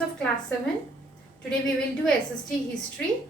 Of class 7. Today we will do SST history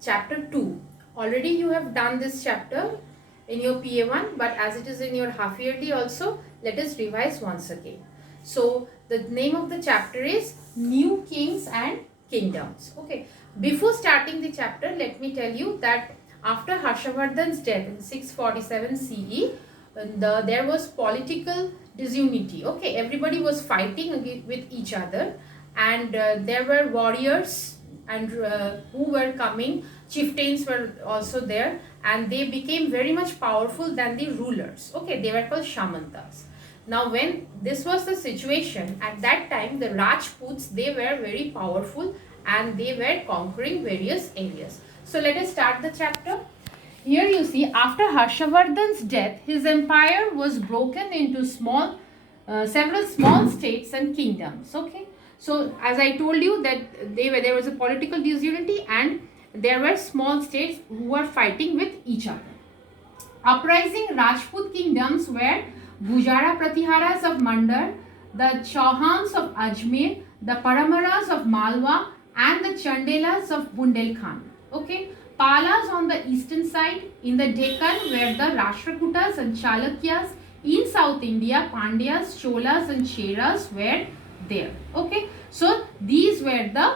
chapter 2. Already you have done this chapter in your PA1, but as it is in your half yearly also, let us revise once again. So the name of the chapter is New Kings and Kingdoms. Okay. Before starting the chapter, let me tell you that after Harshavardhan's death in 647 CE, there was political disunity. Okay, everybody was fighting with each other, and there were warriors and who were coming. Chieftains were also there, and they became very much powerful than the rulers. Okay, they were called shamantas. Now when this was the situation at that time, the Rajputs, they were very powerful and they were conquering various areas. So let us start the chapter. Here you see, after Harshavardhan's death, his empire was broken into several small states and kingdoms. Okay, so as I told you that there was a political disunity and there were small states who were fighting with each other. Uprising Rajput kingdoms were Gujara Pratiharas of Mandar, the Chauhans of Ajmer, the Paramaras of Malwa, and the Chandelas of Bundelkhand. Okay. Palas on the eastern side, in the Deccan were the Rashtrakutas and Chalukyas. In South India, Pandyas, Cholas and Cheras were there. Okay, so these were the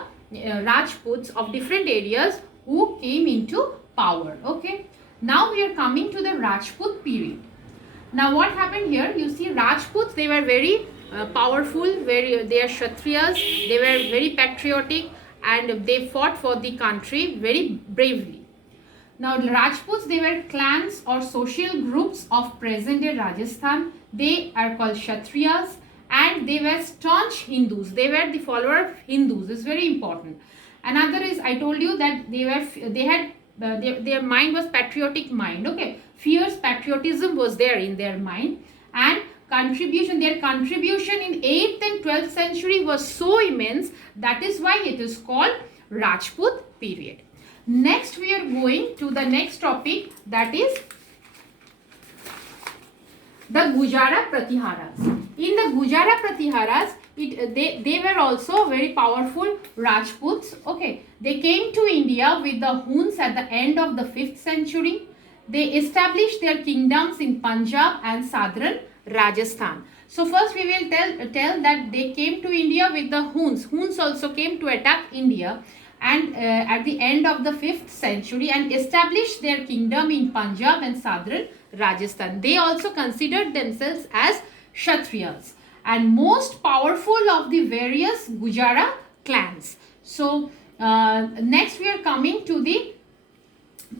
Rajputs of different areas who came into power. Okay, now we are coming to the Rajput period. Now what happened here? You see, Rajputs, they were very powerful, they are Kshatriyas, they were very patriotic, and they fought for the country very bravely. Now Rajputs, they were clans or social groups of present-day Rajasthan. They are called Kshatriyas, and they were staunch Hindus. They were the follower of Hindus. It's very important. Another is, I told you that their mind was patriotic mind. Okay, fierce patriotism was there in their mind, and their contribution in 8th and 12th century was so immense. That is why it is called Rajput period. Next we are going to the next topic, that is the Gujara Pratiharas. In the Gujara Pratiharas, they were also very powerful Rajputs. Okay, they came to India with the Huns at the end of the 5th century. They established their kingdoms in Punjab and southern Rajasthan. So first we will tell that they came to India with the Huns. Huns also came to attack India and at the end of the 5th century and established their kingdom in Punjab and southern Rajasthan. They also considered themselves as Kshatriyas and most powerful of the various Gujara clans. So next we are coming to the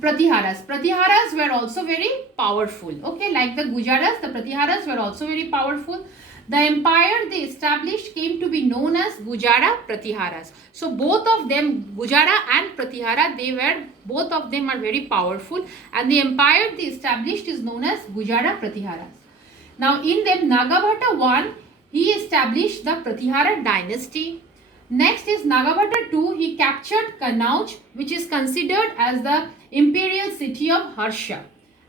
Pratiharas. Pratiharas were also very powerful. Okay, like the Gujaras, the Pratiharas were also very powerful. The empire they established came to be known as Gujara Pratiharas. So both of them, Gujara and Pratihara, both of them are very powerful, and the empire they established is known as Gujara Pratiharas. Now in them, Nagabhata I, he established the Pratihara dynasty. Next is Nagabhata II, he captured Kannauj, which is considered as the imperial city of Harsha,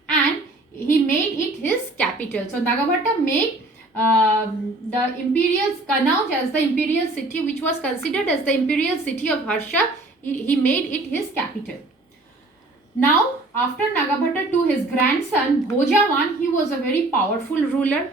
and he made it his capital. So Nagabhata made the imperial Kannauj as the imperial city, which was considered as the imperial city of Harsha. He made it his capital. Now after Nagabhata II, his grandson Bhoja I, he was a very powerful ruler,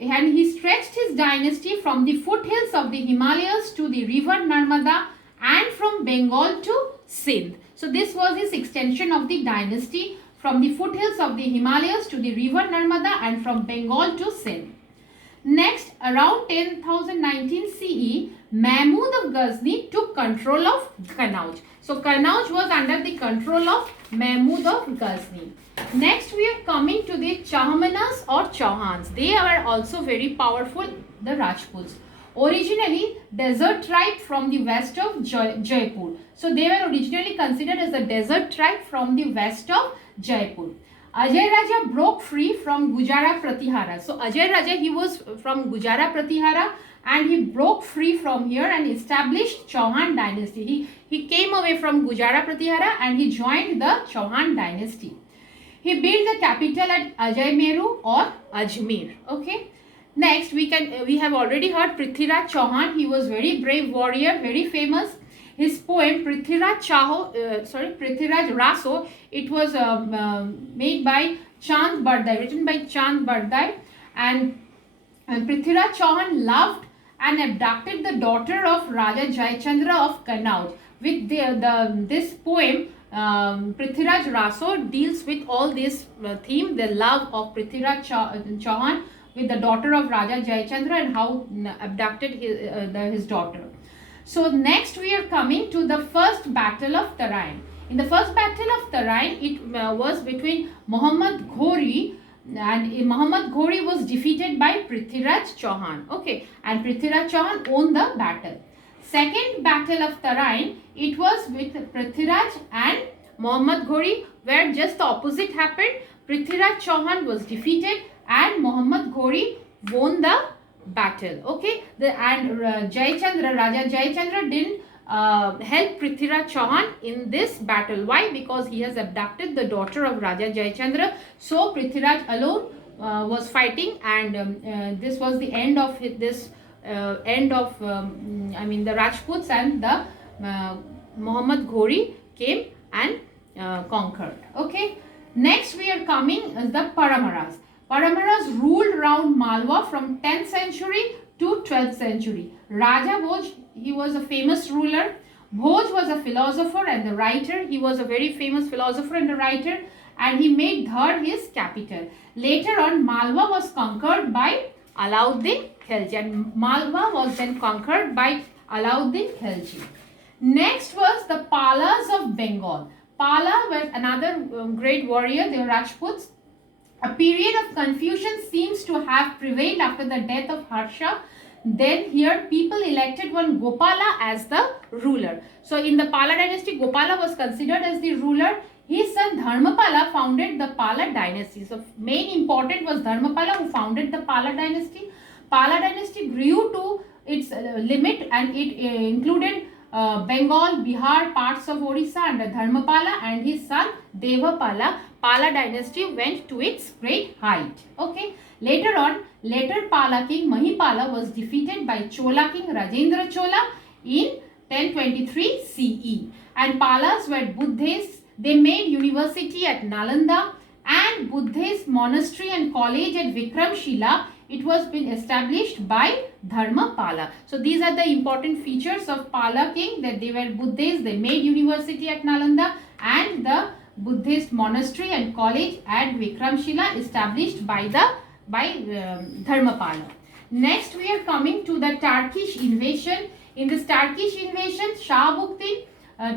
and he stretched his dynasty from the foothills of the Himalayas to the river Narmada and from Bengal to Sindh. So this was his extension of the dynasty, from the foothills of the Himalayas to the river Narmada and from Bengal to Sindh. Next, around 10,019 CE, Mahmud of Ghazni took control of Kannauj. So Kannauj was under the control of Mahmud of Ghazni. Next we are coming to the Chahmanas or Chauhans. They are also very powerful, the Rajputs. Originally desert tribe from the west of Jaipur. So they were originally considered as the desert tribe from the west of Jaipur. Ajay Raja broke free from Gujara Pratihara. So Ajay Raja, he was from Gujara Pratihara and he broke free from here and established Chauhan dynasty. He came away from Gujara Pratihara and he joined the Chauhan dynasty. He built the capital at Ajaymeru or Ajmer. Okay. Next, we have already heard Prithviraj Chauhan. He was very brave warrior, very famous. His poem Prithviraj Raso, it was made by Chand Bardai, written by Chand Bardai, and Prithviraj Chauhan loved and abducted the daughter of Raja Jayachandra of Kannauj. With this poem, Prithviraj Raso deals with all this theme, the love of Prithviraj Chauhan with the daughter of Raja Jayachandra and how abducted his daughter. So next we are coming to the first battle of Tarain. In the first battle of Tarain, it was between Muhammad Ghori, and Muhammad Ghori was defeated by Prithviraj Chauhan. Okay, and Prithviraj Chauhan won the battle. Second battle of Tarain, it was with Prithviraj and Muhammad Ghori, where just the opposite happened. Prithviraj Chauhan was defeated and Muhammad Ghori won the battle. Okay, Raja Jayachandra didn't help Prithviraj Chauhan in this battle. Why? Because he has abducted the daughter of Raja Jayachandra. So Prithviraj alone was fighting, and this was the end of the Rajputs, and the Muhammad Ghori came and conquered. Okay, next we are coming as the Paramaras. Paramaras ruled around Malwa from 10th century to 12th century. Raja Bhoj, he was a famous ruler. Bhoj was a philosopher and a writer. He was a very famous philosopher and a writer, and he made Dhar his capital. Later on, Malwa was conquered by Alauddin Khilji, and Malwa was then conquered by Alauddin Khilji. Next was the Palas of Bengal. Pala were another great warrior. They were Rajputs. A period of confusion seems to have prevailed after the death of Harsha. Then here people elected one Gopala as the ruler. So in the Pala dynasty, Gopala was considered as the ruler. His son Dharmapala founded the Pala dynasty. So main important was Dharmapala, who founded the Pala dynasty. Pala dynasty grew to its limit, and it included Bengal, Bihar, parts of Orissa under Dharmapala and his son Devapala. Pala dynasty went to its great height. Okay. Later on, Pala king Mahipala was defeated by Chola king Rajendra Chola in 1023 CE. And Palas were Buddhists. They made university at Nalanda and Buddhist monastery and college at Vikramshila. It was been established by Dharmapala. So these are the important features of Pala king, that they were Buddhists. They made university at Nalanda and the Buddhist monastery and college at Vikramshila established by Dharmapala. Next we are coming to the Turkish invasion. In this Turkish invasion, Shah Buktin,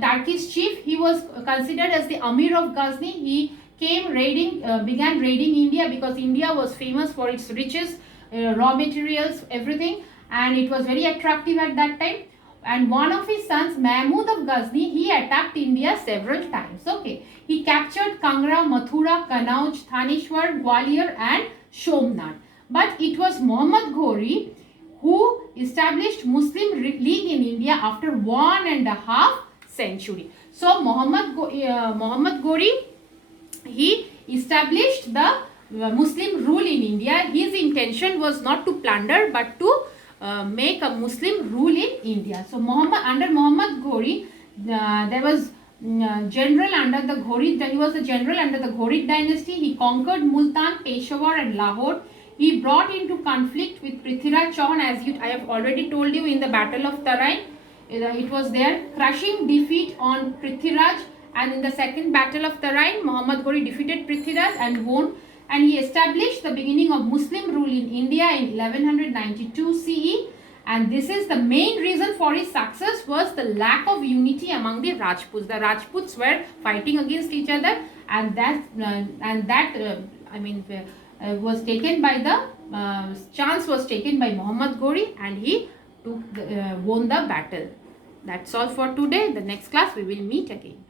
Turkish chief, he was considered as the Amir of Ghazni. He began raiding India because India was famous for its riches, raw materials, everything, and it was very attractive at that time. And one of his sons, Mahmud of Ghazni, he attacked India several times. Okay, he captured Kangra, Mathura, Kannauj, Thanishwar, Gwalior and Somnath. But it was Muhammad Ghori who established Muslim League in India after 1.5 century. So Muhammad Ghori, he established the Muslim rule in India. His intention was not to plunder but to make a Muslim rule in India. So under Muhammad Ghori, there was general under the Ghorid. He was a general under the Ghorid dynasty. He conquered Multan, Peshawar and Lahore. He brought into conflict with Prithviraj Chauhan, as I have already told you in the Battle of Tarain. It was their crushing defeat on Prithviraj, and in the second Battle of Tarain, Muhammad Ghori defeated Prithviraj and won. And he established the beginning of Muslim rule in India in 1192 CE. And this is the main reason for his success, was the lack of unity among the Rajputs. The Rajputs were fighting against each other, and was taken by the chance was taken by Muhammad Ghori, and he won the battle. That's all for today. The next class we will meet again.